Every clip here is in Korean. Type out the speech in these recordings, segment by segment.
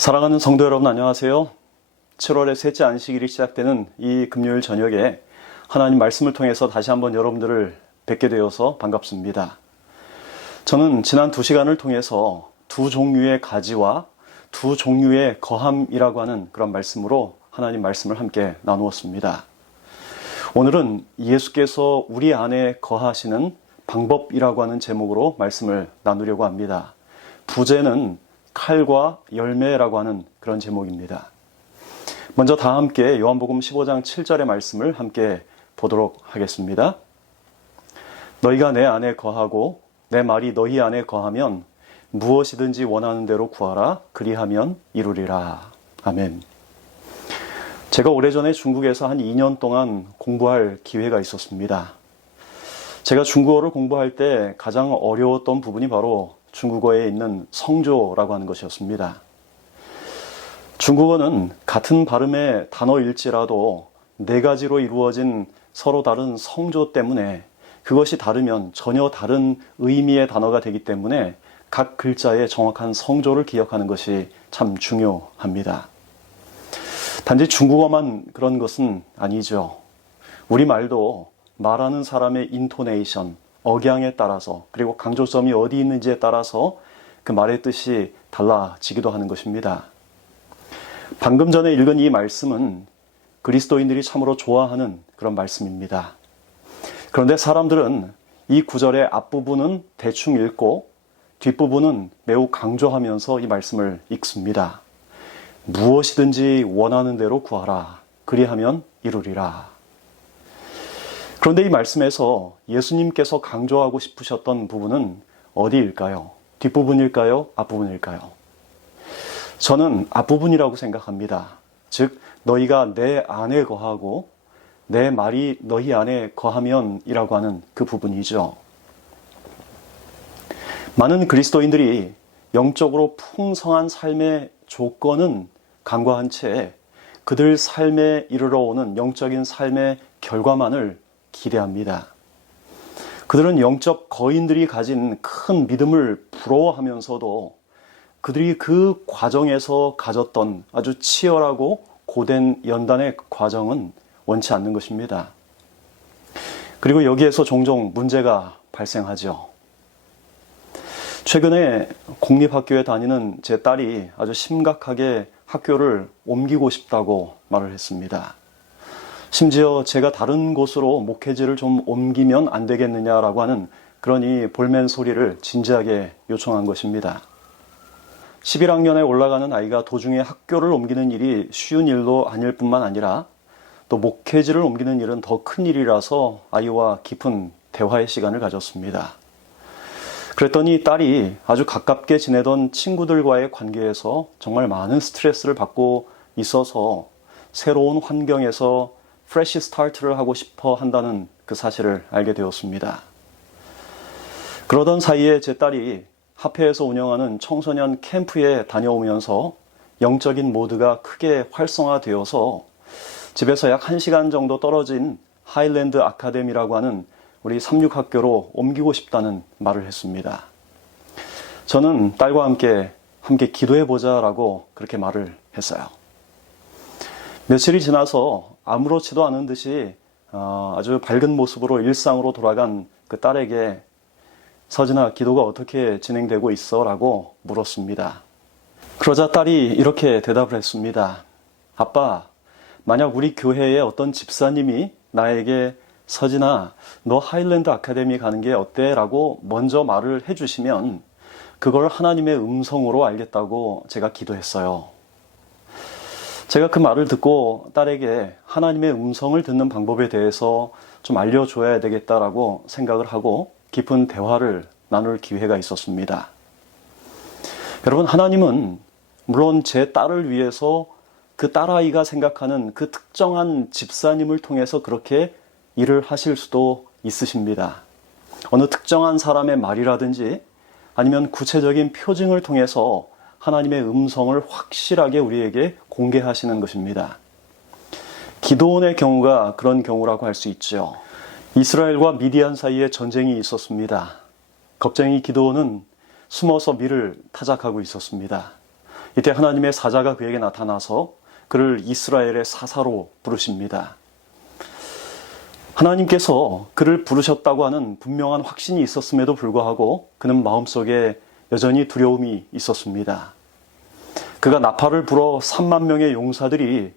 사랑하는 성도 여러분, 안녕하세요. 7월의 셋째 안식일이 시작되는 이 금요일 저녁에 하나님 말씀을 통해서 다시 한번 여러분들을 뵙게 되어서 반갑습니다. 저는 지난 2시간을 통해서 두 종류의 가지와 두 종류의 거함이라고 하는 그런 말씀으로 하나님 말씀을 함께 나누었습니다. 오늘은 예수께서 우리 안에 거하시는 방법이라고 하는 제목으로 말씀을 나누려고 합니다. 부제는 칼과 열매라고 하는 그런 제목입니다. 먼저 다 함께 요한복음 15장 7절의 말씀을 함께 보도록 하겠습니다. 너희가 내 안에 거하고 내 말이 너희 안에 거하면 무엇이든지 원하는 대로 구하라. 그리하면 이루리라. 아멘. 제가 오래전에 중국에서 한 2년 동안 공부할 기회가 있었습니다. 제가 중국어를 공부할 때 가장 어려웠던 부분이 바로 중국어에 있는 성조라고 하는 것이었습니다. 중국어는 같은 발음의 단어일지라도 4가지로 이루어진 서로 다른 성조 때문에 그것이 다르면 전혀 다른 의미의 단어가 되기 때문에 각 글자의 정확한 성조를 기억하는 것이 참 중요합니다. 단지 중국어만 그런 것은 아니죠. 우리말도 말하는 사람의 인토네이션, 억양에 따라서 그리고 강조점이 어디 있는지에 따라서 그 말의 뜻이 달라지기도 하는 것입니다. 방금 전에 읽은 이 말씀은 그리스도인들이 참으로 좋아하는 그런 말씀입니다. 그런데 사람들은 이 구절의 앞부분은 대충 읽고 뒷부분은 매우 강조하면서 이 말씀을 읽습니다. 무엇이든지 원하는 대로 구하라. 그리하면 이루리라. 그런데 이 말씀에서 예수님께서 강조하고 싶으셨던 부분은 어디일까요? 뒷부분일까요? 앞부분일까요? 저는 앞부분이라고 생각합니다. 즉 너희가 내 안에 거하고 내 말이 너희 안에 거하면 이라고 하는 그 부분이죠. 많은 그리스도인들이 영적으로 풍성한 삶의 조건은 간과한 채 그들 삶에 이르러 오는 영적인 삶의 결과만을 기대합니다. 그들은 영적 거인들이 가진 큰 믿음을 부러워하면서도 그들이 그 과정에서 가졌던 아주 치열하고 고된 연단의 과정은 원치 않는 것입니다. 그리고 여기에서 종종 문제가 발생하죠. 최근에 공립학교에 다니는 제 딸이 아주 심각하게 학교를 옮기고 싶다고 말을 했습니다. 심지어 제가 다른 곳으로 목회지를 좀 옮기면 안 되겠느냐라고 하는 그런 이 볼멘 소리를 진지하게 요청한 것입니다. 11학년에 올라가는 아이가 도중에 학교를 옮기는 일이 쉬운 일도 아닐 뿐만 아니라 또 목회지를 옮기는 일은 더 큰 일이라서 아이와 깊은 대화의 시간을 가졌습니다. 그랬더니 딸이 아주 가깝게 지내던 친구들과의 관계에서 정말 많은 스트레스를 받고 있어서 새로운 환경에서 프레시 스타트를 하고 싶어 한다는 그 사실을 알게 되었습니다. 그러던 사이에 제 딸이 합회에서 운영하는 청소년 캠프에 다녀오면서 영적인 모드가 크게 활성화되어서 집에서 약 1시간 정도 떨어진 하일랜드 아카데미라고 하는 우리 삼육학교로 옮기고 싶다는 말을 했습니다. 저는 딸과 함께 기도해보자라고 그렇게 말을 했어요. 며칠이 지나서 아무렇지도 않은 듯이 아주 밝은 모습으로 일상으로 돌아간 그 딸에게 서진아, 기도가 어떻게 진행되고 있어? 라고 물었습니다. 그러자 딸이 이렇게 대답을 했습니다. 아빠, 만약 우리 교회의 어떤 집사님이 나에게 서진아, 너 하일랜드 아카데미 가는 게 어때? 라고 먼저 말을 해주시면 그걸 하나님의 음성으로 알겠다고 제가 기도했어요. 제가 그 말을 듣고 딸에게 하나님의 음성을 듣는 방법에 대해서 좀 알려줘야 되겠다라고 생각을 하고 깊은 대화를 나눌 기회가 있었습니다. 여러분, 하나님은 물론 제 딸을 위해서 그 딸아이가 생각하는 그 특정한 집사님을 통해서 그렇게 일을 하실 수도 있으십니다. 어느 특정한 사람의 말이라든지 아니면 구체적인 표징을 통해서 하나님의 음성을 확실하게 우리에게 공개하시는 것입니다. 기드온의 경우가 그런 경우라고 할 수 있죠. 이스라엘과 미디안 사이에 전쟁이 있었습니다. 겁쟁이 기드온은 숨어서 밀을 타작하고 있었습니다. 이때 하나님의 사자가 그에게 나타나서 그를 이스라엘의 사사로 부르십니다. 하나님께서 그를 부르셨다고 하는 분명한 확신이 있었음에도 불구하고 그는 마음속에 여전히 두려움이 있었습니다. 그가 나팔을 불어 3만 명의 용사들이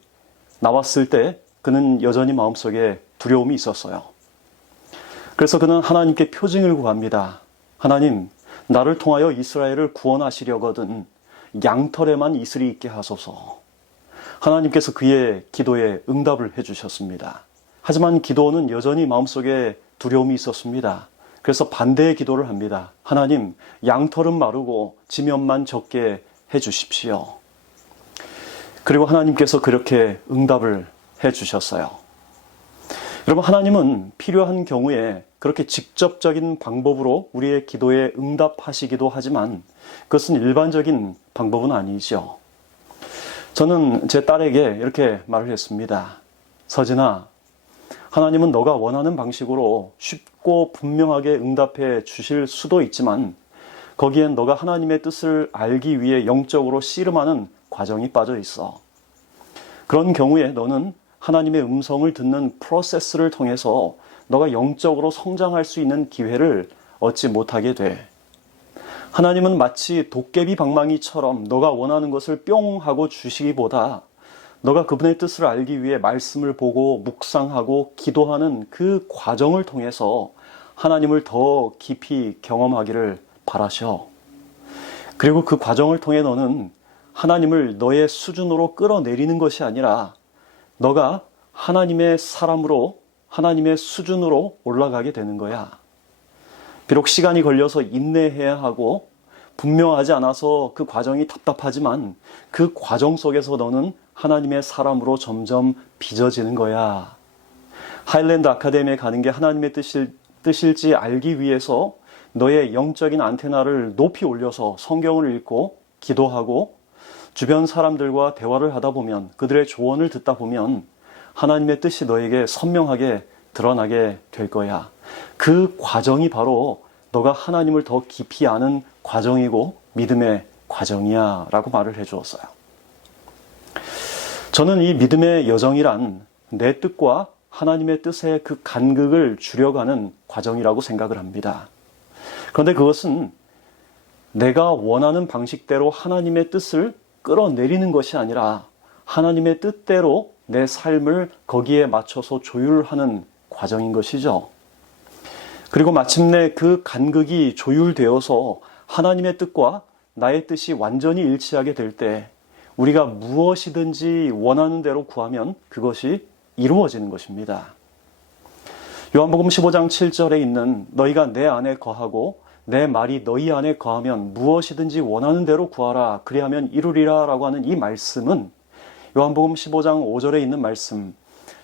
나왔을 때 그는 여전히 마음속에 두려움이 있었어요. 그래서 그는 하나님께 표징을 구합니다. 하나님, 나를 통하여 이스라엘을 구원하시려거든 양털에만 이슬이 있게 하소서. 하나님께서 그의 기도에 응답을 해주셨습니다. 하지만 기도는 여전히 마음속에 두려움이 있었습니다. 그래서 반대의 기도를 합니다. 하나님, 양털은 마르고 지면만 적게 해주십시오. 그리고 하나님께서 그렇게 응답을 해주셨어요. 여러분, 하나님은 필요한 경우에 그렇게 직접적인 방법으로 우리의 기도에 응답하시기도 하지만 그것은 일반적인 방법은 아니죠. 저는 제 딸에게 이렇게 말을 했습니다. 서진아, 하나님은 너가 원하는 방식으로 쉽고 분명하게 응답해 주실 수도 있지만 거기엔 너가 하나님의 뜻을 알기 위해 영적으로 씨름하는 과정이 빠져 있어. 그런 경우에 너는 하나님의 음성을 듣는 프로세스를 통해서 너가 영적으로 성장할 수 있는 기회를 얻지 못하게 돼. 하나님은 마치 도깨비 방망이처럼 너가 원하는 것을 뿅 하고 주시기보다 너가 그분의 뜻을 알기 위해 말씀을 보고 묵상하고 기도하는 그 과정을 통해서 하나님을 더 깊이 경험하기를 바라셔. 그리고 그 과정을 통해 너는 하나님을 너의 수준으로 끌어내리는 것이 아니라 너가 하나님의 사람으로 하나님의 수준으로 올라가게 되는 거야. 비록 시간이 걸려서 인내해야 하고 분명하지 않아서 그 과정이 답답하지만 그 과정 속에서 너는 하나님의 사람으로 점점 빚어지는 거야. 하일랜드 아카데미에 가는 게 하나님의 뜻일지 알기 위해서 너의 영적인 안테나를 높이 올려서 성경을 읽고 기도하고 주변 사람들과 대화를 하다 보면 그들의 조언을 듣다 보면 하나님의 뜻이 너에게 선명하게 드러나게 될 거야. 그 과정이 바로 너가 하나님을 더 깊이 아는 과정이고 믿음의 과정이야 라고 말을 해주었어요. 저는 이 믿음의 여정이란 내 뜻과 하나님의 뜻의 그 간극을 줄여가는 과정이라고 생각을 합니다. 그런데 그것은 내가 원하는 방식대로 하나님의 뜻을 끌어내리는 것이 아니라 하나님의 뜻대로 내 삶을 거기에 맞춰서 조율하는 과정인 것이죠. 그리고 마침내 그 간극이 조율되어서 하나님의 뜻과 나의 뜻이 완전히 일치하게 될 때 우리가 무엇이든지 원하는 대로 구하면 그것이 이루어지는 것입니다. 요한복음 15장 7절에 있는 너희가 내 안에 거하고 내 말이 너희 안에 거하면 무엇이든지 원하는 대로 구하라 그리하면 이루리라 라고 하는 이 말씀은 요한복음 15장 5절에 있는 말씀,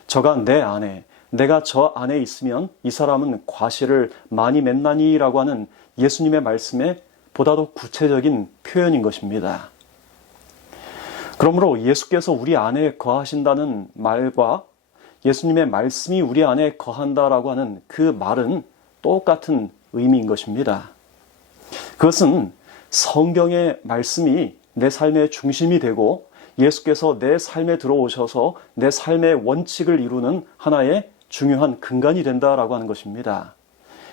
저가 내 안에 내가 저 안에 있으면 이 사람은 과실을 많이 맺나니 라고 하는 예수님의 말씀에 보다 더 구체적인 표현인 것입니다. 그러므로 예수께서 우리 안에 거하신다는 말과 예수님의 말씀이 우리 안에 거한다라고 하는 그 말은 똑같은 의미인 것입니다. 그것은 성경의 말씀이 내 삶의 중심이 되고 예수께서 내 삶에 들어오셔서 내 삶의 원칙을 이루는 하나의 중요한 근간이 된다라고 하는 것입니다.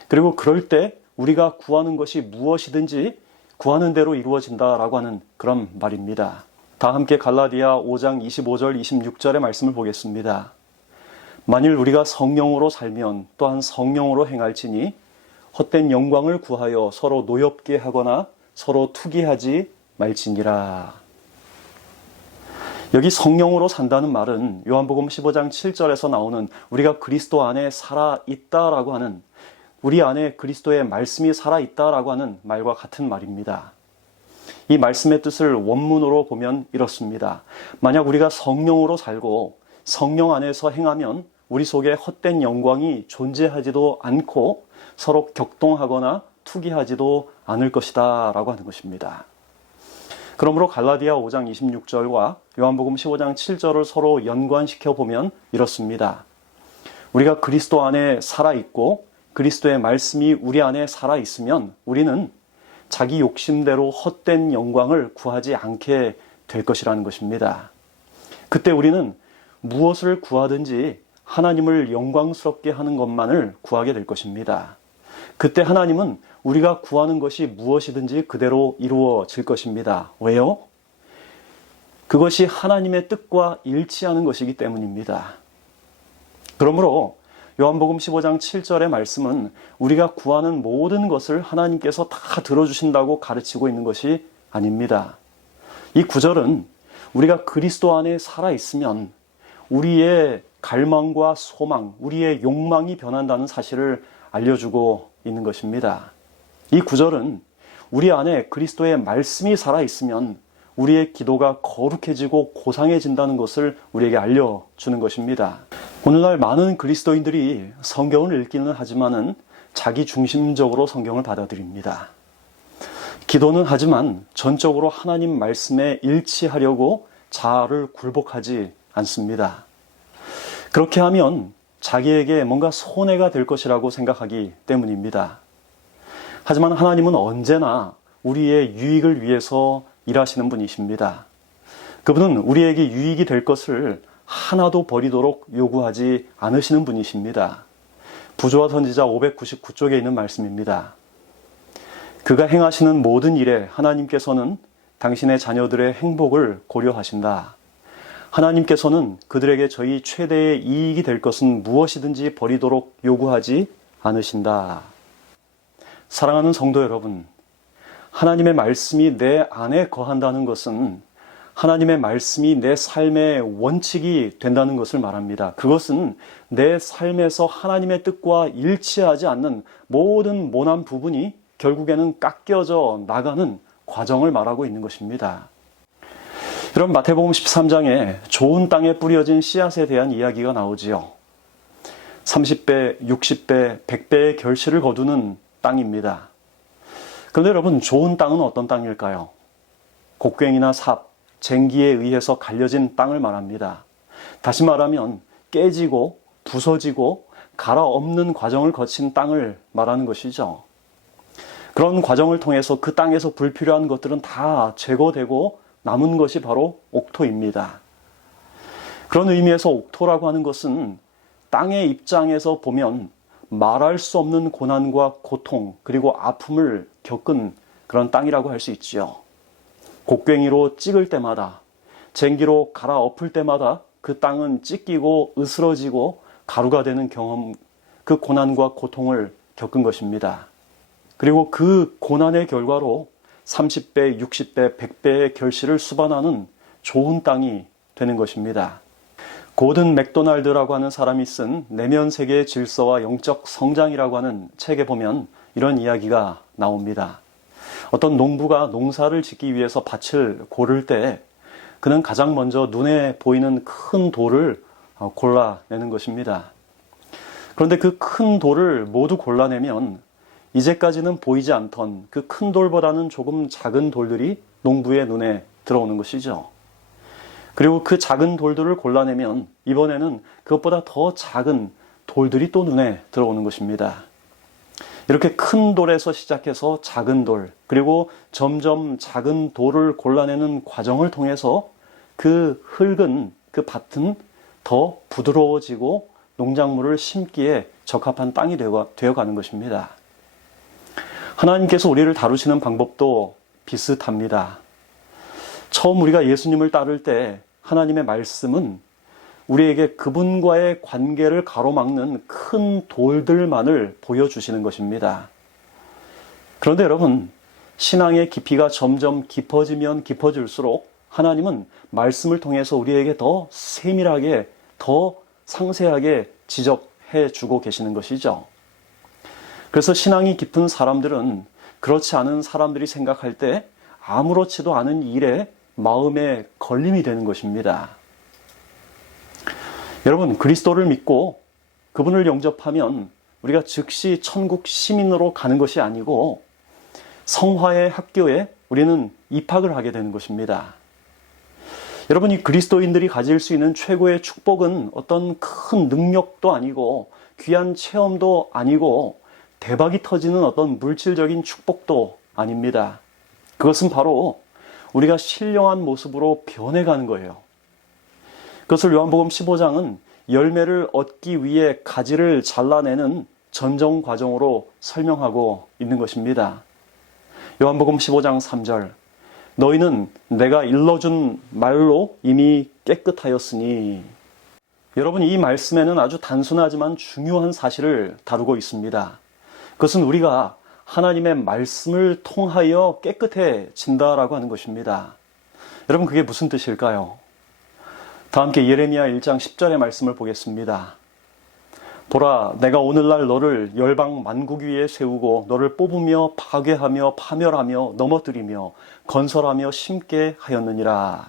그리고 그럴 때 우리가 구하는 것이 무엇이든지 구하는 대로 이루어진다라고 하는 그런 말입니다. 다 함께 갈라디아 5장 25절 26절의 말씀을 보겠습니다. 만일 우리가 성령으로 살면 또한 성령으로 행할지니 헛된 영광을 구하여 서로 노엽게 하거나 서로 투기하지 말지니라. 여기 성령으로 산다는 말은 요한복음 15장 7절에서 나오는 우리가 그리스도 안에 살아있다라고 하는 우리 안에 그리스도의 말씀이 살아있다라고 하는 말과 같은 말입니다. 이 말씀의 뜻을 원문으로 보면 이렇습니다. 만약 우리가 성령으로 살고 성령 안에서 행하면 우리 속에 헛된 영광이 존재하지도 않고 서로 격동하거나 투기하지도 않을 것이다 라고 하는 것입니다. 그러므로 갈라디아 5장 26절과 요한복음 15장 7절을 서로 연관시켜 보면 이렇습니다. 우리가 그리스도 안에 살아있고 그리스도의 말씀이 우리 안에 살아있으면 우리는 자기 욕심대로 헛된 영광을 구하지 않게 될 것이라는 것입니다. 그때 우리는 무엇을 구하든지 하나님을 영광스럽게 하는 것만을 구하게 될 것입니다. 그때 하나님은 우리가 구하는 것이 무엇이든지 그대로 이루어질 것입니다. 왜요? 그것이 하나님의 뜻과 일치하는 것이기 때문입니다. 그러므로 요한복음 15장 7절의 말씀은 우리가 구하는 모든 것을 하나님께서 다 들어주신다고 가르치고 있는 것이 아닙니다. 이 구절은 우리가 그리스도 안에 살아있으면 우리의 갈망과 소망, 우리의 욕망이 변한다는 사실을 알려주고 있는 것입니다. 이 구절은 우리 안에 그리스도의 말씀이 살아있으면 우리의 기도가 거룩해지고 고상해진다는 것을 우리에게 알려주는 것입니다. 오늘날 많은 그리스도인들이 성경을 읽기는 하지만은 자기 중심적으로 성경을 받아들입니다. 기도는 하지만 전적으로 하나님 말씀에 일치하려고 자아를 굴복하지 않습니다. 그렇게 하면 자기에게 뭔가 손해가 될 것이라고 생각하기 때문입니다. 하지만 하나님은 언제나 우리의 유익을 위해서 일하시는 분이십니다. 그분은 우리에게 유익이 될 것을 하나도 버리도록 요구하지 않으시는 분이십니다. 부조와 선지자 599쪽에 있는 말씀입니다. 그가 행하시는 모든 일에 하나님께서는 당신의 자녀들의 행복을 고려하신다. 하나님께서는 그들에게 저희 최대의 이익이 될 것은 무엇이든지 버리도록 요구하지 않으신다. 사랑하는 성도 여러분, 하나님의 말씀이 내 안에 거한다는 것은 하나님의 말씀이 내 삶의 원칙이 된다는 것을 말합니다. 그것은 내 삶에서 하나님의 뜻과 일치하지 않는 모든 모난 부분이 결국에는 깎여져 나가는 과정을 말하고 있는 것입니다. 여러분, 마태복음 13장에 좋은 땅에 뿌려진 씨앗에 대한 이야기가 나오지요. 30배, 60배, 100배의 결실을 거두는 땅입니다. 그런데 여러분, 좋은 땅은 어떤 땅일까요? 곡괭이나 삽, 쟁기에 의해서 갈려진 땅을 말합니다. 다시 말하면 깨지고 부서지고 갈아엎는 과정을 거친 땅을 말하는 것이죠. 그런 과정을 통해서 그 땅에서 불필요한 것들은 다 제거되고 남은 것이 바로 옥토입니다. 그런 의미에서 옥토라고 하는 것은 땅의 입장에서 보면 말할 수 없는 고난과 고통 그리고 아픔을 겪은 그런 땅이라고 할 수 있지요. 곡괭이로 찍을 때마다, 쟁기로 갈아엎을 때마다 그 땅은 찢기고 으스러지고 가루가 되는 경험, 그 고난과 고통을 겪은 것입니다. 그리고 그 고난의 결과로 30배, 60배, 100배의 결실을 수반하는 좋은 땅이 되는 것입니다. 고든 맥도날드라고 하는 사람이 쓴 내면 세계의 질서와 영적 성장이라고 하는 책에 보면 이런 이야기가 나옵니다. 어떤 농부가 농사를 짓기 위해서 밭을 고를 때 그는 가장 먼저 눈에 보이는 큰 돌을 골라내는 것입니다. 그런데 그 큰 돌을 모두 골라내면 이제까지는 보이지 않던 그 큰 돌보다는 조금 작은 돌들이 농부의 눈에 들어오는 것이죠. 그리고 그 작은 돌들을 골라내면 이번에는 그것보다 더 작은 돌들이 또 눈에 들어오는 것입니다. 이렇게 큰 돌에서 시작해서 작은 돌, 그리고 점점 작은 돌을 골라내는 과정을 통해서 그 흙은, 그 밭은 더 부드러워지고 농작물을 심기에 적합한 땅이 되어가는 것입니다. 하나님께서 우리를 다루시는 방법도 비슷합니다. 처음 우리가 예수님을 따를 때 하나님의 말씀은 우리에게 그분과의 관계를 가로막는 큰 돌들만을 보여주시는 것입니다. 그런데 여러분, 신앙의 깊이가 점점 깊어지면 깊어질수록 하나님은 말씀을 통해서 우리에게 더 세밀하게, 더 상세하게 지적해 주고 계시는 것이죠. 그래서 신앙이 깊은 사람들은 그렇지 않은 사람들이 생각할 때 아무렇지도 않은 일에 마음에 걸림이 되는 것입니다. 여러분, 그리스도를 믿고 그분을 영접하면 우리가 즉시 천국 시민으로 가는 것이 아니고 성화의 학교에 우리는 입학을 하게 되는 것입니다. 여러분, 이 그리스도인들이 가질 수 있는 최고의 축복은 어떤 큰 능력도 아니고 귀한 체험도 아니고 대박이 터지는 어떤 물질적인 축복도 아닙니다. 그것은 바로 우리가 신령한 모습으로 변해가는 거예요. 그것을 요한복음 15장은 열매를 얻기 위해 가지를 잘라내는 전정 과정으로 설명하고 있는 것입니다. 요한복음 15장 3절, 너희는 내가 일러준 말로 이미 깨끗하였으니. 여러분, 이 말씀에는 아주 단순하지만 중요한 사실을 다루고 있습니다. 그것은 우리가 하나님의 말씀을 통하여 깨끗해진다라고 하는 것입니다. 여러분, 그게 무슨 뜻일까요? 다 함께 예레미야 1장 10절의 말씀을 보겠습니다. 보라, 내가 오늘날 너를 열방 만국 위에 세우고 너를 뽑으며 파괴하며 파멸하며 넘어뜨리며 건설하며 심게 하였느니라.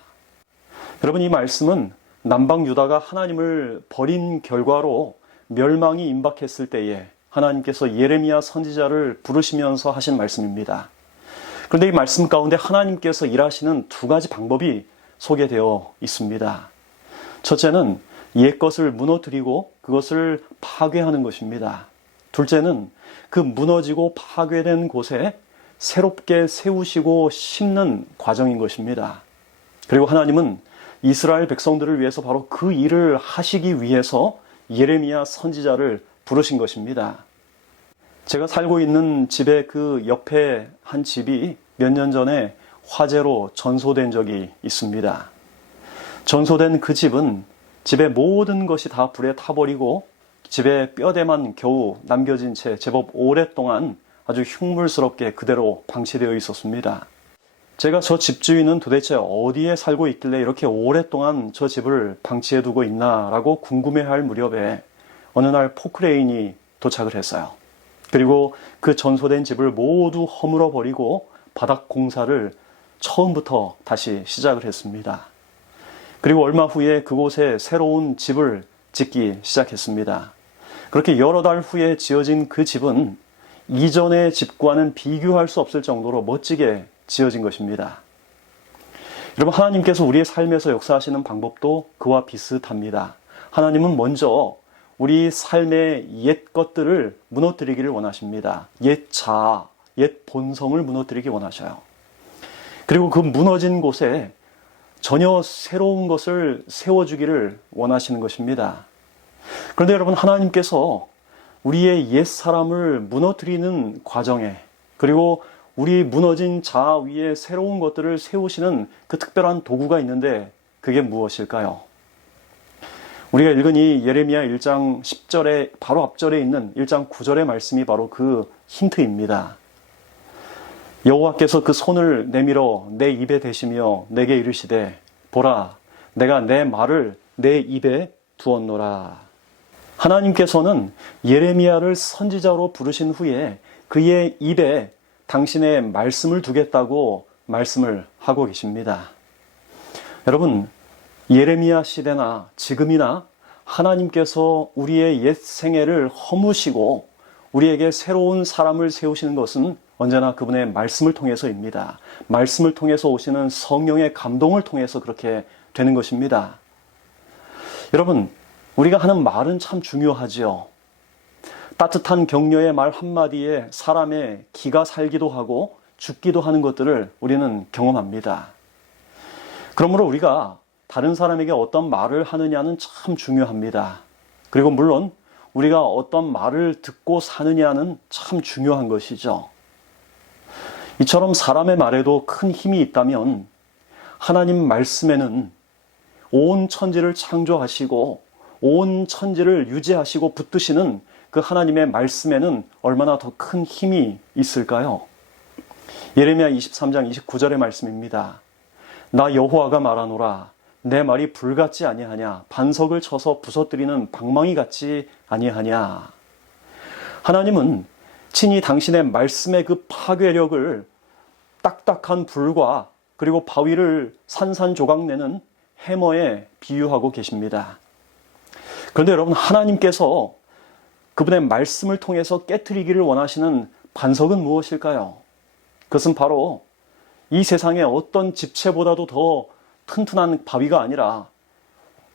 여러분, 이 말씀은 남방 유다가 하나님을 버린 결과로 멸망이 임박했을 때에 하나님께서 예레미야 선지자를 부르시면서 하신 말씀입니다. 그런데 이 말씀 가운데 하나님께서 일하시는 두 가지 방법이 소개되어 있습니다. 첫째는 옛 것을 무너뜨리고 그것을 파괴하는 것입니다. 둘째는 그 무너지고 파괴된 곳에 새롭게 세우시고 심는 과정인 것입니다. 그리고 하나님은 이스라엘 백성들을 위해서 바로 그 일을 하시기 위해서 예레미야 선지자를 부르신 것입니다. 제가 살고 있는 집의 그 옆에 한 집이 몇 년 전에 화재로 전소된 적이 있습니다. 전소된 그 집은 집의 모든 것이 다 불에 타버리고 집의 뼈대만 겨우 남겨진 채 제법 오랫동안 아주 흉물스럽게 그대로 방치되어 있었습니다. 제가 저 집주인은 도대체 어디에 살고 있길래 이렇게 오랫동안 저 집을 방치해두고 있나라고 궁금해할 무렵에 어느 날 포크레인이 도착을 했어요. 그리고 그 전소된 집을 모두 허물어 버리고 바닥 공사를 처음부터 다시 시작을 했습니다. 그리고 얼마 후에 그곳에 새로운 집을 짓기 시작했습니다. 그렇게 여러 달 후에 지어진 그 집은 이전의 집과는 비교할 수 없을 정도로 멋지게 지어진 것입니다. 여러분, 하나님께서 우리의 삶에서 역사하시는 방법도 그와 비슷합니다. 하나님은 먼저 우리 삶의 옛 것들을 무너뜨리기를 원하십니다. 옛 자아, 옛 본성을 무너뜨리기 원하셔요. 그리고 그 무너진 곳에 전혀 새로운 것을 세워주기를 원하시는 것입니다. 그런데 여러분, 하나님께서 우리의 옛 사람을 무너뜨리는 과정에, 그리고 우리 무너진 자아 위에 새로운 것들을 세우시는 그 특별한 도구가 있는데 그게 무엇일까요? 우리가 읽은 이 예레미야 1장 10절에 바로 앞절에 있는 1장 9절의 말씀이 바로 그 힌트입니다. 여호와께서 그 손을 내밀어 내 입에 대시며 내게 이르시되 보라, 내가 내 말을 내 입에 두었노라. 하나님께서는 예레미야를 선지자로 부르신 후에 그의 입에 당신의 말씀을 두겠다고 말씀을 하고 계십니다. 여러분, 예레미야 시대나 지금이나 하나님께서 우리의 옛 생애를 허무시고 우리에게 새로운 사람을 세우시는 것은 언제나 그분의 말씀을 통해서입니다. 말씀을 통해서 오시는 성령의 감동을 통해서 그렇게 되는 것입니다. 여러분, 우리가 하는 말은 참 중요하지요. 따뜻한 격려의 말 한마디에 사람의 기가 살기도 하고 죽기도 하는 것들을 우리는 경험합니다. 그러므로 우리가 다른 사람에게 어떤 말을 하느냐는 참 중요합니다. 그리고 물론 우리가 어떤 말을 듣고 사느냐는 참 중요한 것이죠. 이처럼 사람의 말에도 큰 힘이 있다면 하나님 말씀에는 온 천지를 창조하시고 온 천지를 유지하시고 붙드시는 그 하나님의 말씀에는 얼마나 더 큰 힘이 있을까요? 예레미야 23장 29절의 말씀입니다. 나 여호와가 말하노라, 내 말이 불같지 아니하냐, 반석을 쳐서 부서뜨리는 방망이 같지 아니하냐. 하나님은 친히 당신의 말씀의 그 파괴력을 딱딱한 불과 그리고 바위를 산산조각내는 해머에 비유하고 계십니다. 그런데 여러분, 하나님께서 그분의 말씀을 통해서 깨트리기를 원하시는 반석은 무엇일까요? 그것은 바로 이 세상의 어떤 집체보다도 더 튼튼한 바위가 아니라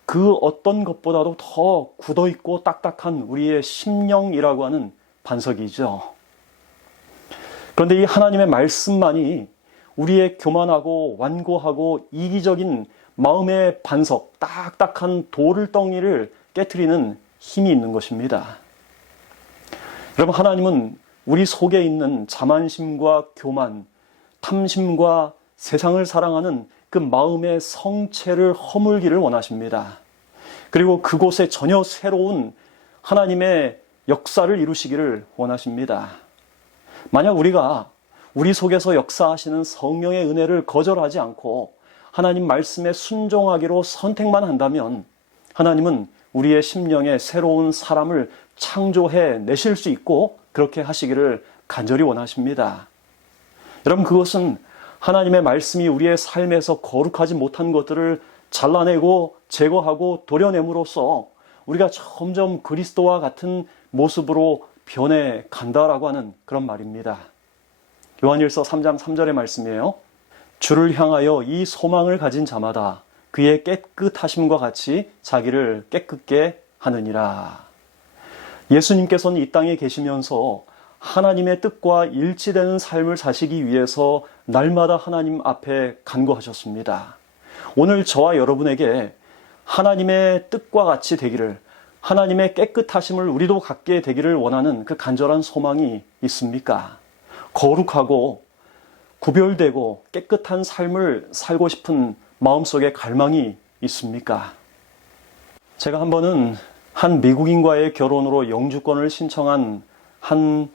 그 어떤 것보다도 더 굳어있고 딱딱한 우리의 심령이라고 하는 반석이죠. 그런데 이 하나님의 말씀만이 우리의 교만하고 완고하고 이기적인 마음의 반석, 딱딱한 돌덩이를 깨트리는 힘이 있는 것입니다. 여러분, 하나님은 우리 속에 있는 자만심과 교만, 탐심과 세상을 사랑하는 그 마음의 성체를 허물기를 원하십니다. 그리고 그곳에 전혀 새로운 하나님의 역사를 이루시기를 원하십니다. 만약 우리가 우리 속에서 역사하시는 성령의 은혜를 거절하지 않고 하나님 말씀에 순종하기로 선택만 한다면 하나님은 우리의 심령에 새로운 사람을 창조해 내실 수 있고 그렇게 하시기를 간절히 원하십니다. 여러분, 그것은 하나님의 말씀이 우리의 삶에서 거룩하지 못한 것들을 잘라내고 제거하고 도려냄으로써 우리가 점점 그리스도와 같은 모습으로 변해 간다라고 하는 그런 말입니다. 요한일서 3장 3절의 말씀이에요. 주를 향하여 이 소망을 가진 자마다 그의 깨끗하심과 같이 자기를 깨끗게 하느니라. 예수님께서는 이 땅에 계시면서 하나님의 뜻과 일치되는 삶을 사시기 위해서 날마다 하나님 앞에 간구하셨습니다. 오늘 저와 여러분에게 하나님의 뜻과 같이 되기를, 하나님의 깨끗하심을 우리도 갖게 되기를 원하는 그 간절한 소망이 있습니까? 거룩하고 구별되고 깨끗한 삶을 살고 싶은 마음속에 갈망이 있습니까? 제가 한 번은 한 미국인과의 결혼으로 영주권을 신청한 한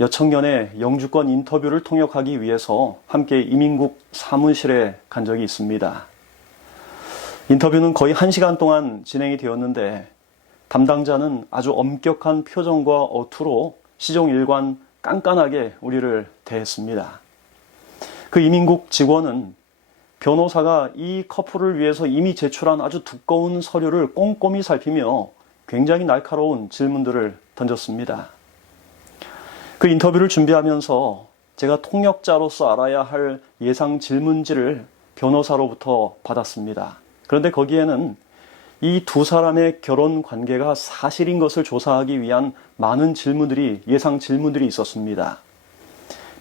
여청년의 영주권 인터뷰를 통역하기 위해서 함께 이민국 사무실에 간 적이 있습니다. 인터뷰는 거의 1시간 동안 진행이 되었는데 담당자는 아주 엄격한 표정과 어투로 시종일관 깐깐하게 우리를 대했습니다. 그 이민국 직원은 변호사가 이 커플을 위해서 이미 제출한 아주 두꺼운 서류를 꼼꼼히 살피며 굉장히 날카로운 질문들을 던졌습니다. 그 인터뷰를 준비하면서 제가 통역자로서 알아야 할 예상 질문지를 변호사로부터 받았습니다. 그런데 거기에는 이 두 사람의 결혼 관계가 사실인 것을 조사하기 위한 많은 질문들이, 예상 질문들이 있었습니다.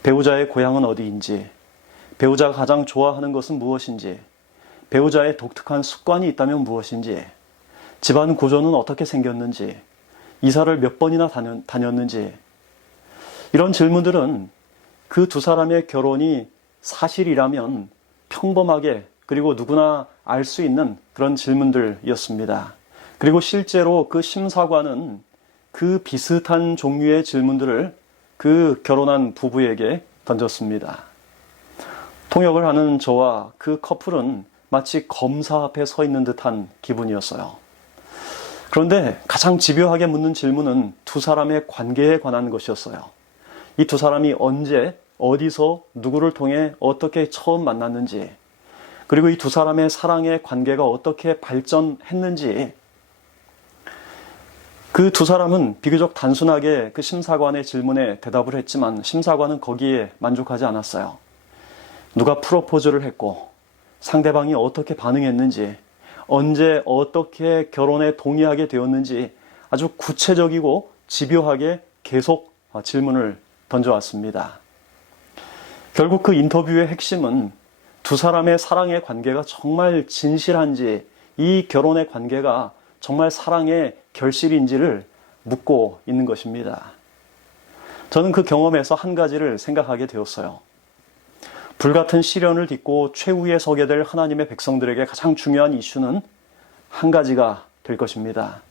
배우자의 고향은 어디인지, 배우자가 가장 좋아하는 것은 무엇인지, 배우자의 독특한 습관이 있다면 무엇인지, 집안 구조는 어떻게 생겼는지, 이사를 몇 번이나 다녔는지. 이런 질문들은 그 두 사람의 결혼이 사실이라면 평범하게, 그리고 누구나 알 수 있는 그런 질문들이었습니다. 그리고 실제로 그 심사관은 그 비슷한 종류의 질문들을 그 결혼한 부부에게 던졌습니다. 통역을 하는 저와 그 커플은 마치 검사 앞에 서 있는 듯한 기분이었어요. 그런데 가장 집요하게 묻는 질문은 두 사람의 관계에 관한 것이었어요. 이 두 사람이 언제, 어디서, 누구를 통해 어떻게 처음 만났는지, 그리고 이 두 사람의 사랑의 관계가 어떻게 발전했는지. 그 두 사람은 비교적 단순하게 그 심사관의 질문에 대답을 했지만 심사관은 거기에 만족하지 않았어요. 누가 프로포즈를 했고, 상대방이 어떻게 반응했는지, 언제 어떻게 결혼에 동의하게 되었는지 아주 구체적이고 집요하게 계속 질문을 던져왔습니다. 결국 그 인터뷰의 핵심은 두 사람의 사랑의 관계가 정말 진실한지, 이 결혼의 관계가 정말 사랑의 결실인지를 묻고 있는 것입니다. 저는 그 경험에서 한 가지를 생각하게 되었어요. 불같은 시련을 딛고 최후에 서게 될 하나님의 백성들에게 가장 중요한 이슈는 한 가지가 될 것입니다.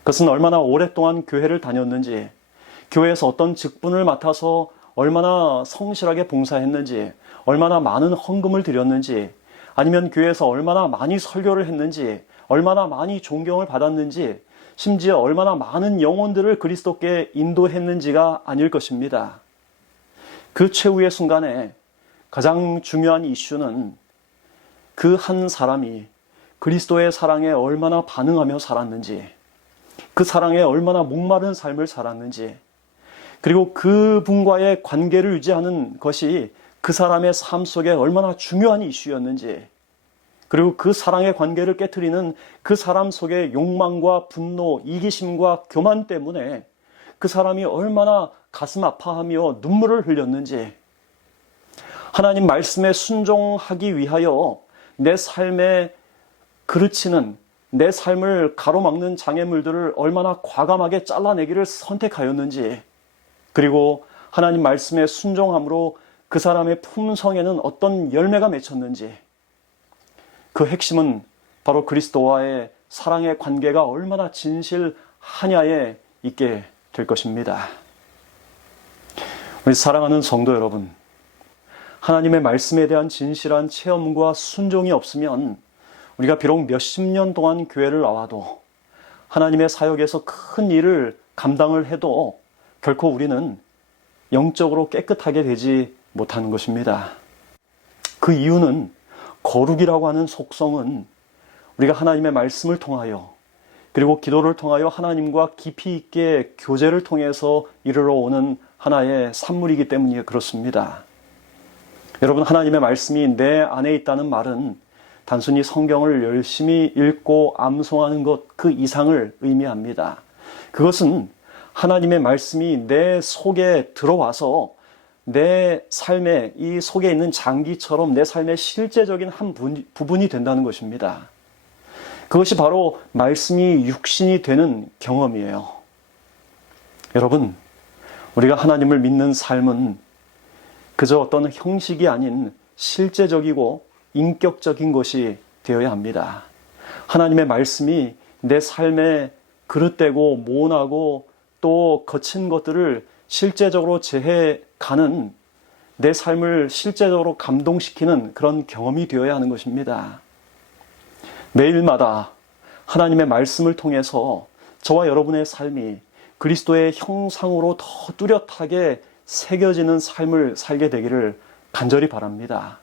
그것은 얼마나 오랫동안 교회를 다녔는지, 교회에서 어떤 직분을 맡아서 얼마나 성실하게 봉사했는지, 얼마나 많은 헌금을 드렸는지, 아니면 교회에서 얼마나 많이 설교를 했는지, 얼마나 많이 존경을 받았는지, 심지어 얼마나 많은 영혼들을 그리스도께 인도했는지가 아닐 것입니다. 그 최후의 순간에 가장 중요한 이슈는 그 한 사람이 그리스도의 사랑에 얼마나 반응하며 살았는지, 그 사랑에 얼마나 목마른 삶을 살았는지, 그리고 그분과의 관계를 유지하는 것이 그 사람의 삶 속에 얼마나 중요한 이슈였는지, 그리고 그 사랑의 관계를 깨트리는 그 사람 속의 욕망과 분노, 이기심과 교만 때문에 그 사람이 얼마나 가슴 아파하며 눈물을 흘렸는지, 하나님 말씀에 순종하기 위하여 내 삶에 그르치는, 내 삶을 가로막는 장애물들을 얼마나 과감하게 잘라내기를 선택하였는지, 그리고 하나님 말씀에 순종함으로 그 사람의 품성에는 어떤 열매가 맺혔는지, 그 핵심은 바로 그리스도와의 사랑의 관계가 얼마나 진실하냐에 있게 될 것입니다. 우리 사랑하는 성도 여러분, 하나님의 말씀에 대한 진실한 체험과 순종이 없으면 우리가 비록 몇십 년 동안 교회를 나와도, 하나님의 사역에서 큰 일을 감당을 해도 결코 우리는 영적으로 깨끗하게 되지 못하는 것입니다. 그 이유는 거룩이라고 하는 속성은 우리가 하나님의 말씀을 통하여, 그리고 기도를 통하여 하나님과 깊이 있게 교제를 통해서 이르러 오는 하나의 산물이기 때문에 그렇습니다. 여러분, 하나님의 말씀이 내 안에 있다는 말은 단순히 성경을 열심히 읽고 암송하는 것 그 이상을 의미합니다. 그것은 하나님의 말씀이 내 속에 들어와서 내 삶의 이 속에 있는 장기처럼 내 삶의 실제적인 한 부분이 된다는 것입니다. 그것이 바로 말씀이 육신이 되는 경험이에요. 여러분, 우리가 하나님을 믿는 삶은 그저 어떤 형식이 아닌 실제적이고 인격적인 것이 되어야 합니다. 하나님의 말씀이 내 삶에 그릇되고 모나고 또 거친 것들을 실제적으로 제해가는, 내 삶을 실제적으로 감동시키는 그런 경험이 되어야 하는 것입니다. 매일마다 하나님의 말씀을 통해서 저와 여러분의 삶이 그리스도의 형상으로 더 뚜렷하게 새겨지는 삶을 살게 되기를 간절히 바랍니다.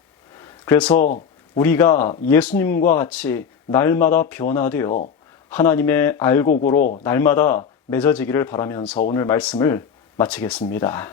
그래서 우리가 예수님과 같이 날마다 변화되어 하나님의 알곡으로 날마다 맺어지기를 바라면서 오늘 말씀을 마치겠습니다.